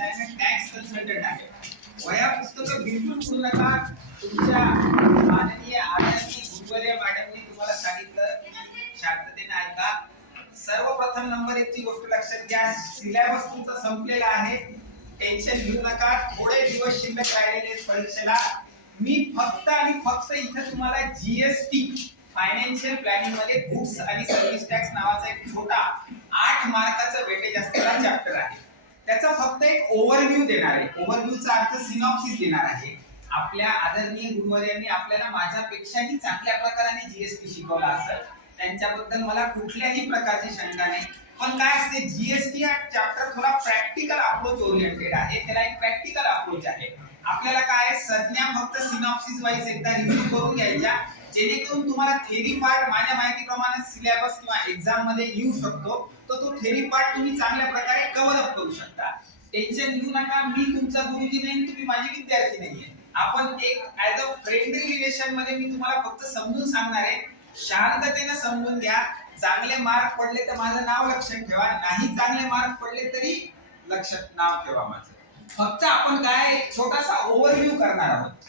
आहे आणि tax consultant आहे. वया पुस्तकं बिलकुल करू नका. तुमच्या माननीय आदरणीय गुरुवर्य मॅडमनी तुम्हाला सांगितलं की शांततेने ऐका. सर्वप्रथम नंबर 1 ची गोष्ट लक्षात घ्या, सिलेबस तुमचा संपलेला आहे. टेन्शन घेऊ नका. थोडे दिवस शिल्लक राहिलेले आहेत परीक्षेला. मी फक्त आणि फक्त इथे तुम्हाला जीएसटी फायनान्शियल प्लॅनिंग मध्ये गुड्स आणि सर्व्हिस टॅक्स नावाचा एक छोटा 8 मार्काचा वेटेज असलेला चॅप्टर आहे. त्याचा फक्त एक ओव्हरव्ह्यू देणार आहे. ओव्हरव्ह्यूचा अर्थ सिनॉप्सिस देणार आहे. आपल्या आदरणीय गुरुवर्यांनी आपल्याला माझ्यापेक्षाही चांगल्या प्रकारे जीएसटी शिकवला असेल, त्यांच्याबद्दल मला कुठल्याही प्रकारची शंका नाही. पण काय असते, जीएसटी हा चॅप्टर थोडा प्रॅक्टिकल अप्रोच ओरिएंटेड आहे. त्याला एक प्रॅक्टिकल अप्रोच आहे. आपल्याला काय संज्ञा फक्त सिनॉप्सिस वाईज एकदा रिव्ह्यू करून घ्यायच्या, जेणेकरून तुम्हाला थेरी पार्ट माझ्या माहितीप्रमाणे सिलेबस किंवा एक्झाम मध्ये येऊ शकतो, तो थेरी पार्ट तुम्ही चांगल्या प्रकारे कव्हर अप करू शकता. टेन्शन घेऊ नका. मी तुमचा गुरुजी नाही, तुम्ही माझे विद्यार्थी नाहीये. आपण एक ऍज अ फ्रेंडली रिलेशन मध्ये मी तुम्हाला फक्त समजून सांगणार आहे. शांततेने समजून घ्या. चांगले मार्क पडले तर माझं नाव लक्षात ठेवा, नाही चांगले मार्क पडले तरी लक्षात नाव ठेवा माझं. फक्त आपण काय एक छोटासा ओव्हरव्ह्यू करणार आहोत.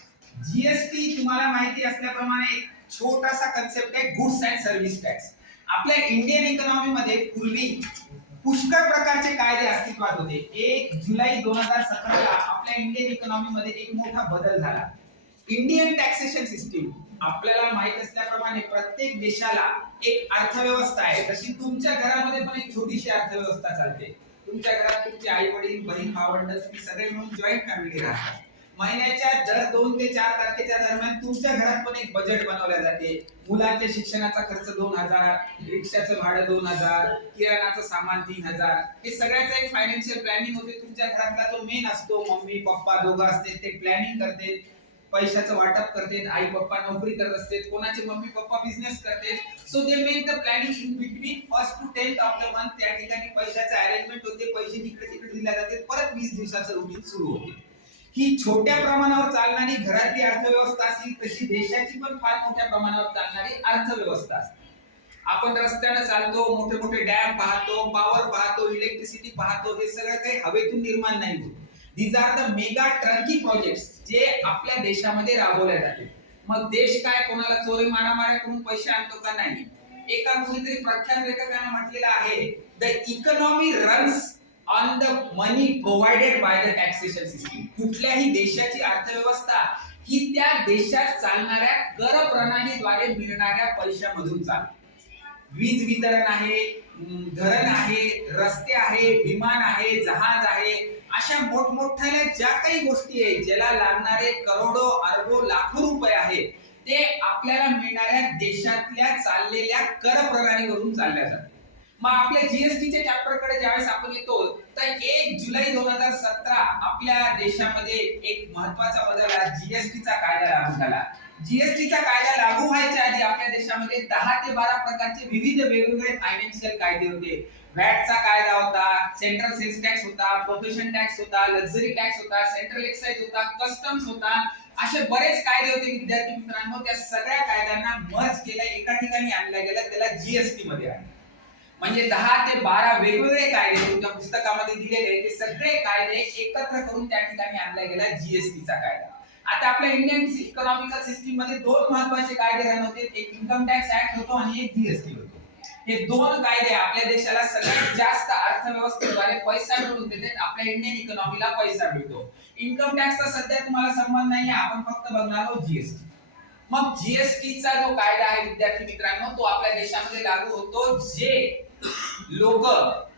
जीएसटी तुम्हाला माहिती असल्याप्रमाणे एक छोटासा कन्सेप्ट आहे, गुड्स अँड सर्व्हिस टॅक्स. आपल्या इंडियन इकॉनॉमी मध्ये पूर्वी पुष्कळ प्रकारचे कायदे अस्तित्वात होते. 1 जुलै 2017 ला आपल्या इंडियन इकॉनॉमी मध्ये एक मोठा बदल झाला. इंडियन टॅक्सेशन सिस्टीम आपल्याला माहित असल्याप्रमाणे प्रत्येक देशाला एक अर्थव्यवस्था आहे. तशी तुमच्या घरामध्ये पण एक छोटीशी अर्थव्यवस्था चालते. तुमच्या घरात तुमचे आई वडील, बहीण भावंड सगळे मिळून जॉईंट फॅमिली राहतात. महिन्याच्या दर 2 ते 4 तारखेच्या दरम्यान तुमच्या घरात पण एक बजेट बनवले जाते. मुलांच्या शिक्षणाचा खर्च 2000, रिक्षाचं भाडं 2000, किराणाचं सामान 3000. हे सगळ्याचं एक फायनान्शियल प्लॅनिंग होते. तुमच्या घरातला जो मेन असतो, मम्मी पप्पा दोघं असते, ते प्लॅनिंग करते, पैशाचं वाटप करते. आई पप्पा नोकरी करत असते, कोणाचे मम्मी पप्पा बिझनेस करते. So they make the planning in between 1st to 10th of the month. त्या ठिकाणी पैशाचं अरेंजमेंट होते, पैसे तिकडे तिकडे दिले जाते, परत 20 दिवसाचं रुटीन सुरू होते. ही छोट्या प्रमाणावर चालणारी घरातली अर्थव्यवस्था असली तशी देशाची पण फार मोठ्या प्रमाणावर चालणारी अर्थव्यवस्था असते. आपण रस्त्याने चालतो, मोठे मोठे डॅम पाहतो, पॉवर पाहतो, इलेक्ट्रिसिटी पाहतो. हे सगळं काही हवेतून निर्माण नाही होत. These are the mega turnkey projects जे आपल्या देशामध्ये राबवले जाते. मग देश काय कोणाला चोरी मारामाऱ्या करून पैसे आणतो का? नाही. एका कुणीतरी प्रख्यात लेखकाने म्हटलेलं आहे, the economy runs on the money provided by the taxation system. कुठल्याही देशाची अर्थव्यवस्था ही त्या देशात चालणाऱ्या कर प्रणालीद्वारे मिळणाऱ्या पैशामधून चालते. वीज वितरण आहे, धरण आहे, रस्ते आहे, विमान आहे, जहाज आहे, अशा मोठमोठ्या ज्या काही गोष्टी आहेत ज्याला लागणारे करोडो अरबो लाखो रुपये आहेत, ते आपल्याला मिळणाऱ्या देशातल्या चाललेल्या कर प्रणालीवरून चालल्या जातात. मग आपल्या जीएसटीच्या चॅप्टर कडे ज्यावेळेस आपण येतो, तर 1 जुलै 2017 आपल्या देशामध्ये एक महत्त्वाचा बदल आला. जीएसटीचा कायदा लागू झाला. जीएसटीचा कायदा लागू व्हायच्या आधी आपल्या देशामध्ये 10 ते 12 प्रकारचे विविध वेगवेगळे फायनान्शियल कायदे होते. व्हॅटचा कायदा होता, सेंट्रल सेल्स टॅक्स होता, प्रोफेशन टॅक्स होता, लक्झरी टॅक्स होता, सेंट्रल एक्साइज होता, कस्टम्स होता. असे बरेच कायदे होते. विद्यार्थी मित्रांनो, त्या सगळ्या कायद्यांना मर्ज केलं, एका ठिकाणी आणलं गेलं, त्याला जीएसटी मध्ये आणलं. म्हणजे 10 ते 12 वेगवेगळे कायदे तुमच्या पुस्तकामध्ये दिलेले, ते सगळे कायदे एकत्र करून त्या ठिकाणी आणला गेला जीएसटीचा कायदा. आता आपल्या इंडियन इकॉनॉमिकल सिस्टीम मध्ये 2 महत्त्वाचे कायदे रन होते. एक इन्कम टॅक्स ऍक्ट होतो आणि एक जीएसटी होतो. हे 2 कायदे आपल्या देशाला सगळ्यात जास्त अर्थव्यवस्थेद्वारे पैसा मिळवून देतात. आपल्या इंडियन इकॉनॉमीला पैसा मिळतो. इन्कम टॅक्सचा सध्या तुम्हाला संबंध नाही, आपण फक्त बघणार आहोत जीएसटी. मग जीएसटीचा जो कायदा आहे विद्यार्थी मित्रांनो, तो आपल्या देशामध्ये लागू होतो. जे लोक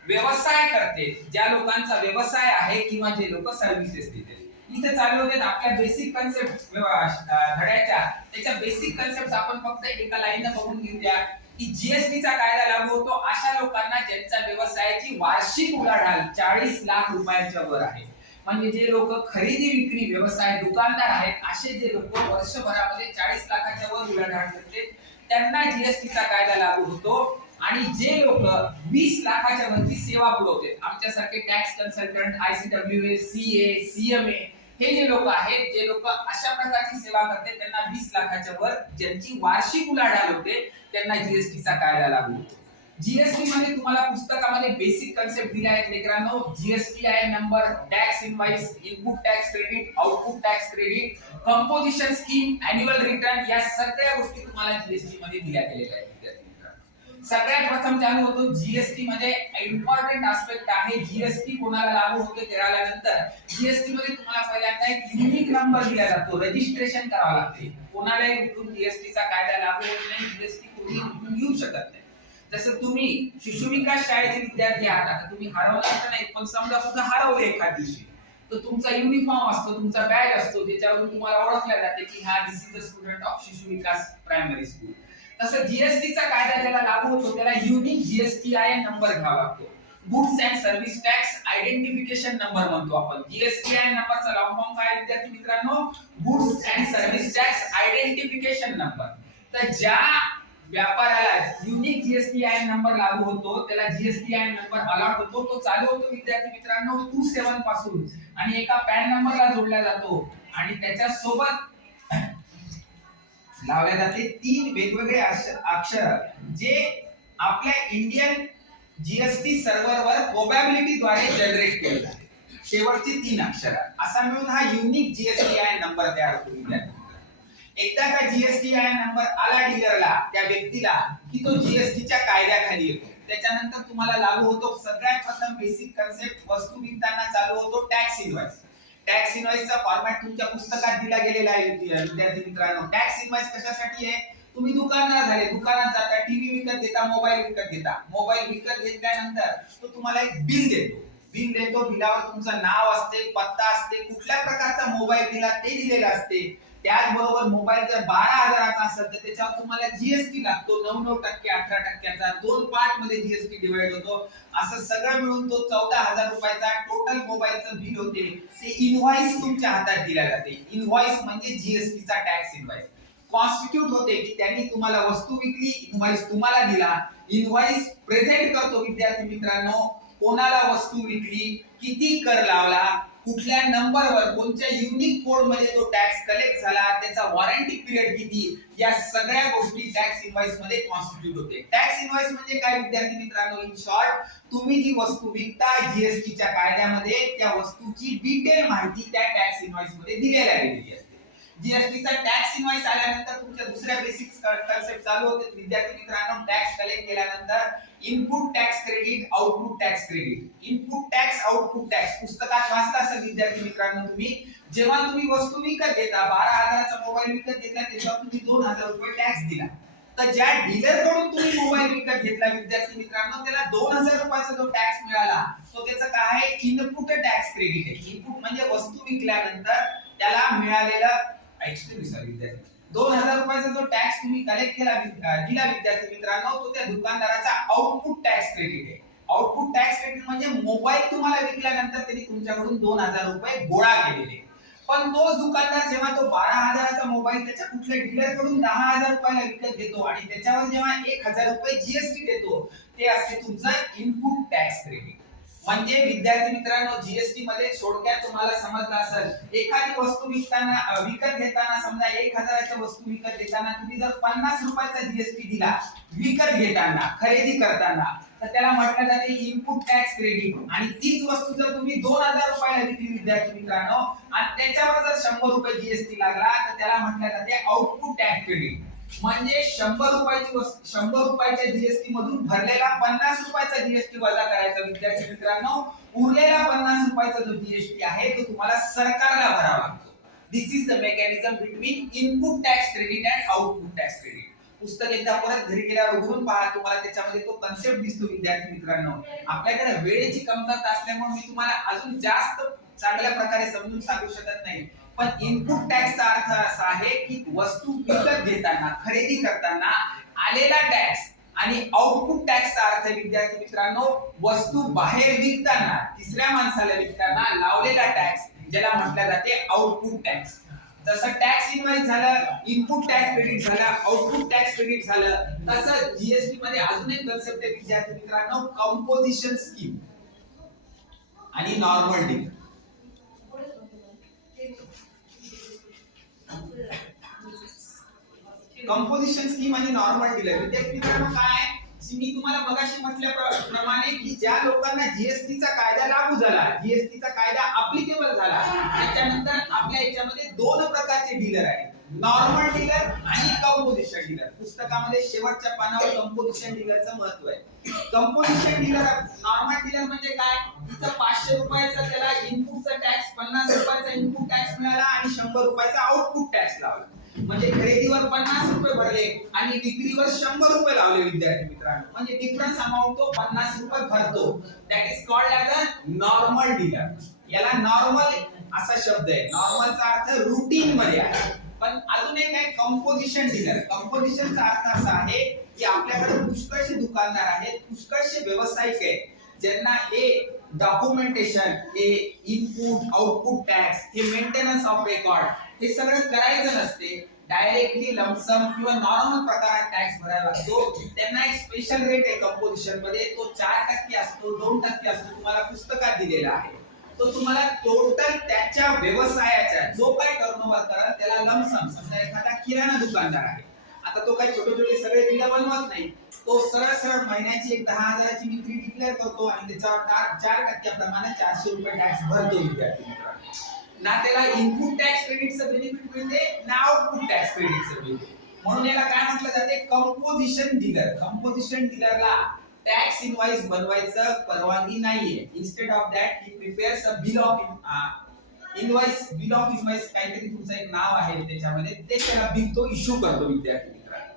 व्यवसाय करते, ज्या लोकांचा व्यवसाय आहे किंवा जे लोक सर्व्हिसेस देतात, इथे चालू होते आपल्या बेसिक कन्सेप्ट धड्याच्या. त्याच्या बेसिक कन्सेप्ट आपण फक्त एका लाईनने बघून घेऊया की जीएसटीचा कायदा लागू होतो अशा लोकांना ज्यांच्या व्यवसायाची वार्षिक उलाढाल 40 लाख रुपयांच्या वर आहे. म्हणजे जे लोक खरेदी विक्री व्यवसाय दुकानदार आहेत, असे जे लोक वर्षभरामध्ये 40 लाखाच्या वर उलाढाल करते, त्यांना जीएसटीचा कायदा लागू होतो. आणि जे लोक 20 लाखाच्या वरती सेवा पुरवतात, आमच्यासारखे टॅक्स कन्सल्टंट, आयसीडब्ल्यूए, सीए, सीएमए, हे जे लोक आहेत, जे लोक अशा प्रकारची सेवा करतात, त्यांना 20 लाखाच्या वर ज्यांची वार्षिक उलाढाल होते, त्यांना जीएसटीचा कायदा लागू होतो. जीएसटी मध्ये तुम्हाला पुस्तकामध्ये बेसिक कन्सेप्ट दिल्या आहेत मित्रांनो. GST I number, tax invoice, input tax credit, output tax credit, composition scheme, annual return, या सगळ्या गोष्टी तुम्हाला जीएसटी मध्ये दिल्या गेलेल्या आहेत. सगळ्यात प्रथम चालू होतो जीएसटी मध्ये इम्पॉर्टंट आस्पेक्ट आहे जीएसटी कोणाला लागू होते ते आल्यानंतर जीएसटी मध्ये तुम्हाला पहिल्यांदा एक युनिक नंबर दिला जातो, रजिस्ट्रेशन करावं लागते. कोणालाही उठून जीएसटी चा कायदा लागू होत नाही, जीएसटी कोणी उठून घेऊ शकत नाही. जसं तुम्ही शिशुविकास शाळेचे विद्यार्थी आहात, आता तुम्ही हरवणार तर नाही, पण समजा कुठे हरवले एखाद दिवशी तर तुमचा युनिफॉर्म असतो, तुमचा बॅज असतो, ज्याच्यावरून तुम्हाला ओळखले जाते की हा this is the student of Shishuvikas primary school. तसं जीएसटी चा कायदा ज्याला लागू होतो त्याला युनिक जीएसटीआय नंबर घ्यावा लागतो. Goods and service tax identification number म्हणतो आपण. जीएसटीआय नंबरचा लॉंग फॉर्म काय विद्यार्थी मित्रांनो? Goods and service tax identification number. तर ज्या व्यापाराला युनिक जीएसटीआय नंबर लागू होतो त्याला जीएसटीआय नंबर अलॉट होतो. तो चालू होतो विद्यार्थी मित्रांनो 27 पासून आणि एका पॅन नंबरला जोडला जातो आणि त्याच्या सोबत लावले जाते 3 वेगवेगळे अक्षर जे आपल्या इंडियन जीएसटी सर्व्हरवर प्रोबॅबिलिटी द्वारे जनरेट केले जाते. शेवटची 3 अक्षर असा मिळून हा युनिक जीएसटीआय नंबर तयार होतो विद्यार्थी. एकदा का जीएसटीआय नंबर आला डीलरला, त्या व्यक्तीला, की तो जीएसटीच्या कायद्याखाली येतो. त्याच्यानंतर तुम्हाला लागू होतो सगळ्यात प्रथम बेसिक कन्सेप्ट, वस्तू विकताना चालू होतो टॅक्स इनवॉइस. टॅक्स इनवॉइसचा फॉर्मॅट तुमच्या पुस्तकात दिला गेलेला आहे विद्यार्थी मित्रांनो. टॅक्स इनवॉइस कशासाठी आहे? तुम्ही दुकानदार झाले, दुकानात जाता, टीव्ही विकत घेता, मोबाईल विकत घेता. मोबाईल विकत घेतल्यानंतर तो तुम्हाला एक बिल देतो. बिलावर तुमचं नाव असते, पत्ता असते, कुठल्या प्रकारचा मोबाईल दिला ते दिलेलं असते. त्याचबरोबर मोबाईल जर 12,000चा असेल तर त्याच्यावर तुम्हाला जीएसटी लागतो 9% 18%चा. 2 पार्ट मध्ये जीएसटी डिवाइड होतो. असं सगळं मिळून तो 14,000 रुपयाचा टोटल मोबाईलचं बिल होते. ते इनव्हॉइस तुमच्या हातात दिला जाते. इनव्हॉइस म्हणजे जीएसटीचा टॅक्स इनव्हॉइस. कॉन्स्टिट्यूट होते की त्यांनी तुम्हाला वस्तू विकली, इनव्हॉइस तुम्हाला दिला. इनव्हॉइस प्रेझेंट करतो विद्यार्थी मित्रांनो, कोणाला वस्तू विकली, किती कर लावला, कुठल्या नंबरवर, कोणत्या युनिक कोड मध्ये तो टॅक्स कलेक्ट झाला, त्याचा वॉरंटी पिरियड किती, या सगळ्या गोष्टी टॅक्स इनव्हॉइस मध्ये कॉन्स्टिट्यूट होते. टॅक्स इनव्हॉइस म्हणजे काय विद्यार्थी मित्रांनो? इन शॉर्ट, तुम्ही जी वस्तू विकता जीएसटीच्या कायद्यामध्ये त्या वस्तूची डिटेल माहिती त्या टॅक्स इनव्हॉइस मध्ये दिलेल्या गेलेली असते. जीएसटीचा टॅक्स इनव्हॉइस आल्यानंतर तुमच्या दुसऱ्या बेसिक कन्सेप्ट चालू होते विद्यार्थी मित्रांनो. टॅक्स कलेक्ट केल्यानंतर input tax credit, output tax credit. Input tax, output tax पुस्तकात वाचला असेल विद्यार्थी मित्रांनो तुम्ही. जेव्हा तुम्ही वस्तू विकत घेता, 12,000चा मोबाईल विकत घेतला, त्याच्यावर तुम्ही 2,000 रुपये टॅक्स दिला. तर ज्या डीलर कडून तुम्ही मोबाईल विकत घेतला विद्यार्थी मित्रांनो, त्याला 2,000 रुपयाचा जो टॅक्स मिळाला तो त्याचं काय आहे? इनपुट टॅक्स क्रेडिट आहे. इनपुट म्हणजे वस्तू विकल्यानंतर त्याला मिळालेला, सॉरी विद्यार्थी, 2,000 रुपयाचा जो टॅक्स तुम्ही कलेक्ट केला दिला विद्यार्थी मित्रांनो, तो त्या दुकानदाराचा आउटपुट टॅक्स क्रेडिट आहे. आउटपुट टॅक्स क्रेडिट म्हणजे मोबाईल तुम्हाला विकल्यानंतर त्यांनी तुमच्याकडून 2,000 रुपये गोळा केलेले. पण तोच दुकानदार जेव्हा तो 12,000चा मोबाईल त्याच्या कुठल्या डीलर कडून 10,000 रुपयाला विकत घेतो आणि त्याच्यावर जेव्हा 1,000 रुपये जीएसटी देतो, ते असते तुमचं इनपुट टॅक्स क्रेडिट. म्हणजे विद्यार्थी मित्रांनो, जीएसटी मध्ये थोडक्यात तुम्हाला समजलं असेल, एखादी वस्तू विकत घेताना, समजा 1,000च्या वस्तू विकत घेताना तुम्ही जर 50 रुपयाचा जीएसटी दिला विकत घेताना, खरेदी करताना, तर त्याला म्हटलं जाते इनपुट टॅक्स क्रेडिट. आणि तीच वस्तू जर तुम्ही 2,000 रुपयाला विकली विद्यार्थी मित्रांनो आणि त्याच्यावर जर 100 रुपये जीएसटी लागला तर त्याला म्हटलं जाते आउटपुट टॅक्स क्रेडिट. म्हणजे 100 रुपयाच्या जीएसटी मधून भरलेला 50 रुपयाचा जीएसटी वजा करायचा विद्यार्थी मित्रांनो. उरलेला 50 रुपयाचा जो जीएसटी आहे तो तुम्हाला सरकारला भरावा लागतो. This is the mechanism between input tax credit and output tax credit. पुस्तक एकदा परत घरी गेल्यावर उघडून पहा, तुम्हाला त्याच्यामध्ये तो कन्सेप्ट दिसतो विद्यार्थी मित्रांनो. आपल्याकडे वेळेची कमतरता असल्यामुळे मी तुम्हाला अजून जास्त चांगल्या प्रकारे समजून सांगू शकत नाही. पण इनपुट टॅक्सचा अर्थ असा आहे की वस्तू विकत घेताना, खरेदी करताना आलेला टॅक्स, आणि आउटपुट टॅक्सचा अर्थ विद्यार्थी मित्रांनो वस्तू बाहेर विकताना, तिसऱ्या माणसाला विकताना लावलेला टॅक्स, ज्याला म्हटलं जाते आउटपुट टॅक्स. जसं टॅक्स इनवॉइस झालं, इनपुट टॅक्स क्रेडिट झालं, आउटपुट टॅक्स क्रेडिट झालं, तसं जीएसटी मध्ये अजून एक कन्सेप्ट आहे विद्यार्थी मित्रांनो, कंपोजिशन स्कीम आणि नॉर्मल डील. कंपोजिशन स्कीम आणि नॉर्मल डील विद्यार्थी मित्रांनो काय? मी तुम्हाला मगाशी म्हटल्याप्रमाणे की ज्या लोकांना जीएसटीचा कायदा लागू झाला, जीएसटीचा कायदा अप्लिकेबल झाला, त्याच्यानंतर आपल्या याच्यामध्ये दोन प्रकारचे डीलर आहेत, नॉर्मल डीलर आणि कंपोजिशन डीलर. पुस्तकामध्ये शेवटच्या पानावर कंपोजिशन डीलरचं महत्व आहे. कंपोजिशन डीलर, नॉर्मल डीलर म्हणजे काय, इथं 500 रुपयाचा त्याला इनपुटचा टॅक्स, 50 रुपयाचा इनपुट टॅक्स मिळाला आणि 100 रुपयाचा आउटपुट टॅक्स लावला. म्हणजे खरेदीवर 50 रुपये भरले आणि विक्रीवर 100 रुपये लावले विद्यार्थी मित्रांनो. म्हणजे डिफरन्स अमाउंट तो 50 रुपये भरतो. That is called as a normal dealer. याला नॉर्मल असा शब्द आहे. नॉर्मलचा अर्थ रूटीन मध्ये आहे. पण अजून एक आहे कंपोजिशन डीलर. कंपोजिशनचा अर्थ असा आहे की आपल्याकडे पुष्कळशे दुकानदार आहेत, पुष्कळशे व्यावसायिक आहेत, ज्यांना हे डॉक्युमेंटेशन, हे इनपुट आउटपुट टॅक्स, हे मेंटेनन्स ऑफ रेकॉर्ड, हे सगळं करायचं नसते. डायरेक्टली लमसम किंवा नॉर्मल प्रकारात टॅक्स भरायला लागतो. त्यांना एक स्पेशल रेट आहे कंपोजिशन मध्ये, तो 4% असतो, 2% असतो, तुम्हाला पुस्तकात दिलेला आहे. तो तुम्हाला टोटल त्याच्या व्यवसायाचा जो काय टर्नओव्हर कराल त्याला लमसम. समजा एखादा किराणा दुकानदार आहे, आता तो काही छोटे छोटे सगळे बिल बनवत नाही, तो सरळ सरळ महिन्याची एक 10,000ची विक्री डिक्लेअर करतो आणि त्याच्यावर 4% प्रमाणे 400 रुपये टॅक्स भरतो विद्यार्थी मित्रांनो. ना त्याला इनपुट टॅक्स क्रेडिटचं बेनिफिट मिळते ना आउटपुट टॅक्स क्रेडिटचं मिळते. म्हणून याला काय म्हटलं जाते, कंपोजिशन डीलर. कंपोजिशन डीलरला टॅक्स इनवॉइस बनवायचं परवानगी नाहीये. Instead of that he prepares a bill of invoice. Bill of invoice काहीतरी तुमचं एक नाव आहे त्याच्यामध्ये, ते त्याला बिल तो इश्यू करतो विद्यार्थी मित्रांनो.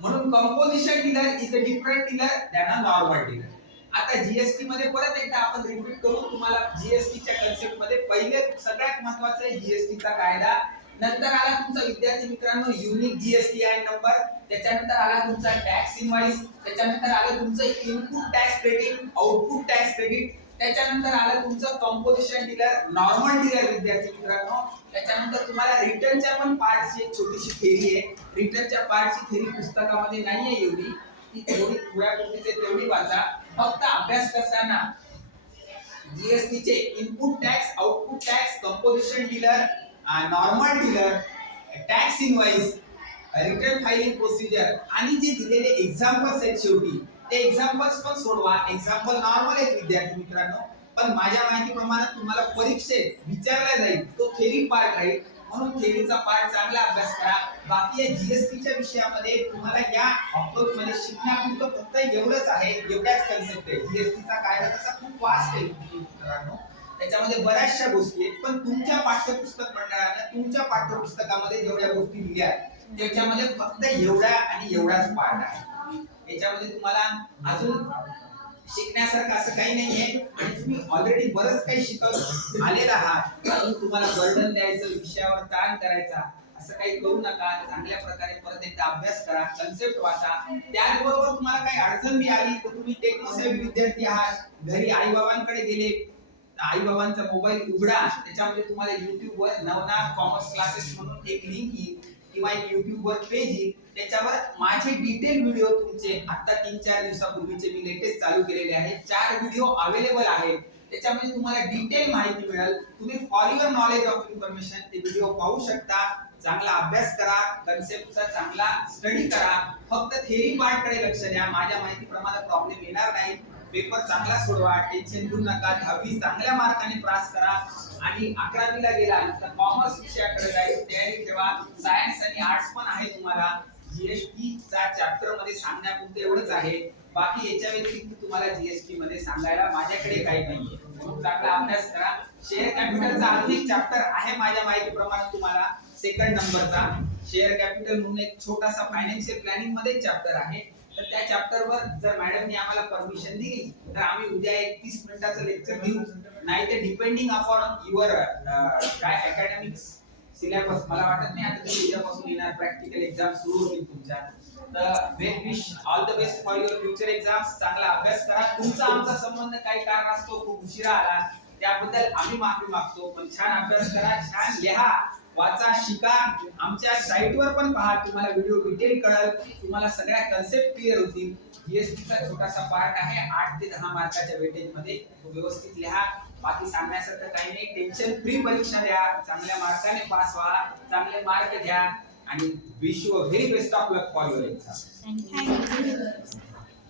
म्हणून composition dealer is a different dealer than a normal dealer. आता जीएसटी मध्ये परत एकदा आपण रिपीट करू तुम्हाला जीएसटीच्या कन्सेप्ट मध्ये. पहिले सगळ्यात महत्त्वाचं आहे जीएसटीचा कायदा. नंतर आला तुमचा विद्यार्थी मित्रांनो युनिक जीएसटीआयएन नंबर, त्याच्यानंतर आला तुमचा टॅक्स इनवॉइस, त्याच्यानंतर आलं तुमचं input tax credit, output tax credit, त्याच्यानंतर आलं तुमचं कंपोजिशन डीलर, नॉर्मल डीलर विद्यार्थी मित्रांनो. त्याच्यानंतर तुम्हाला रिटर्नच्या पण पार्टची एक छोटीशी थेरी आहे. रिटर्नच्या पार्टची थेरी पुस्तकामध्ये नाहीये एवढी, ती थोडी थोड्या गोष्टीचे तेवढी वाचा. फक्त अभ्यास करताना जीएसटीचे input tax, output tax, composition dealer, normal dealer, tax invoice, return filing procedure आणि जे दिलेले एक्झाम्पल्स आहेत शेवटी ते एक्झाम्पल्स पण सोडवा. एक्झाम्पल नॉर्मल आहेत विद्यार्थी मित्रांनो, पण माझ्या माहितीप्रमाणे तुम्हाला परीक्षेत विचारला जाईल तो थेरी पार्ट राहील. म्हणून थेरीचा पार्ट चांगला अभ्यास करा. बाकी या जीएसटीच्या विषयामध्ये तुम्हाला या अप्रोच मध्ये शिकण्यापुरतं फक्त एवढंच आहे, एवढ्याच कन्सेप्ट आहे. जीएसटीचा कायदा तसा खूप वास्ट आहे मित्रांनो, त्याच्यामध्ये बऱ्याचशा गोष्टी आहेत. पण तुमच्या पाठ्यपुस्तक मंडळाने तुमच्या पाठ्यपुस्तकामध्ये जेवढ्या गोष्टी दिल्या त्याच्यामध्ये फक्त एवढा आणि एवढाच पार्ट आहे. याच्यामध्ये तुम्हाला अजून शिकण्यासारखं असं काही नाहीये आणि तुम्ही ऑलरेडी बरंच काही शिकत आलेला आहात. अजून तुम्हाला बर्डन द्यायचं, विषयावर ताण करायचा असं काही करू नका. चांगल्या प्रकारे परत एकदा अभ्यास करा, कन्सेप्ट वाचा. त्याचबरोबर तुम्हाला काही अडचण बी आली तर तुम्ही टेक्नोसेव्ही विद्यार्थी आहात, घरी आई बाबांकडे गेले, आई बाबांचा मोबाईल उघडा, त्याच्यामध्ये तुम्हाला YouTube वर नवनाथ कॉमर्स क्लासेस म्हणून एक लिंक येईल किंवा एक YouTube वर पेज येईल. त्याच्यावर माझे डिटेल व्हिडिओ तुमचे आता 3-4 दिवसापूर्वीचे मी लेटेस्ट चालू केलेले आहेत. 4 व्हिडिओ अवेलेबल आहेत. त्याच्यामध्ये तुम्हाला डिटेल माहिती मिळेल. तुम्ही for your knowledge of information ते व्हिडिओ पाहू शकता. चांगला अभ्यास करा, कन्सेप्टचा चांगला स्टडी करा. फक्त थेरी पार्ट कडे लक्ष द्या. माझ्या माहितीप्रमाणे प्रॉब्लेम येणार नाही. पेपर चांगला सोडवा, टेन्शन घेऊ नका. 10वी चांगल्या मार्काने पास करा आणि 11वीला गेला तर कॉमर्स विषयाकडे जायची तयारी ठेवा. सायन्स आणि आर्ट्स पण आहे तुम्हाला. जीएसटी चा चॅप्टर मध्ये सांगण्यापुरतं एवढंच आहे. बाकी याच्या व्यतिरिक्त तुम्हाला जीएसटी मध्ये सांगायला माझ्याकडे काही नाहीये. म्हणून चांगला अभ्यास करा. शेअर कॅपिटलचा अजून एक चॅप्टर आहे माझ्या माहितीप्रमाणे तुम्हाला, सेकंड नंबरचा शेअर कॅपिटल म्हणून एक छोटासा फायनान्शियल प्लॅनिंग मध्ये चॅप्टर आहे. तर त्या चॅप्टरवर जर मॅडमनी आम्हाला परमिशन दिली तर आम्ही उद्या एक 30 मिनिटाचं लेक्चर घेऊ. नाही तर डिपेंडिंग अपॉन युअर काय अकॅडमिक्स सिलेबस, मला वाटत नाही आता तुम्ही उद्यापासून येणार प्रॅक्टिकल एक्झाम सुरू होतील तुमच्या. तर wish all the best for your future exams. चांगला अभ्यास करा. तुमचा आमचा संबंध काही कारणास्तव खूप उशिरा आला त्याबद्दल आम्ही माफी मागतो, पण छान अभ्यास करा, छान लिहा, वाचा, शिका. आमच्या साईटवर पण पहा, तुम्हाला व्हिडिओ डिटेल कळेल, तुम्हाला सगळ्या कन्सेप्ट क्लिअर होतील. जीएसटीचा छोटासा पार्ट आहे 8 ते 10 मार्काच्या वेटेज मध्ये, तो व्यवस्थित लिहा. बाकी सांगण्यासारखं काही नाही. टेन्शन फ्री परीक्षा द्या, चांगल्या मार्काने पास व्हा, चांगले मार्क घ्या आणि wish you a very best of luck for your exam.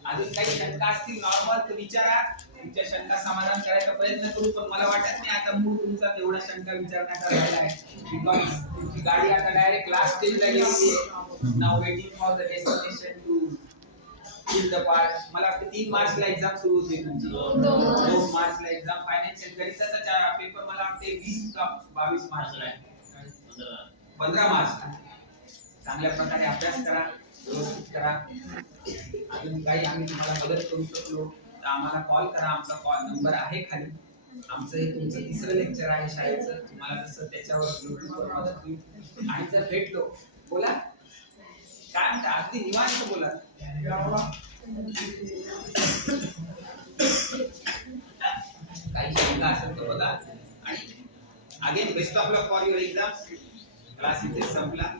अजून काही शंका असतील नॉर्मल तर विचारा. तुमच्या शंका समाधान करायचा प्रयत्न करू, पण मला वाटत नाही आता मूड तुमचा तेवढा शंका विचारण्याचा राहिला आहे. बिकॉज तुमची गाडी आता डायरेक्ट लास्ट स्टेजला गेलेली आहे. नाव waiting for the destination to in the part. मला वाटतं 3 मार्चला एक्झाम सुरू होते तुमची. 2 मार्चला एक्झाम फायनान्शियल गणिताचा पेपर मला वाटते 20 का 22 मार्चला आहे. 15 मार्च. चांगल्या प्रकारे अभ्यास करा, व्यवस्थित करा. अजून काही आम्ही तुम्हाला मदत करू शकलो तर आम्हाला कॉल करा. आमचा कॉल नंबर आहे खाली. आमचं हे तुमचं तिसरं लेक्चर आहे शाळेचं. तुम्हाला जसं त्याच्यावर YouTubeवर मदत होईल. आणि जर भेटलो बोला, काय म्हणता, अगदी निवांत बोला. काही शंका असेल तर बघा. आणि again best of luck for your exam. Class इथे संपला.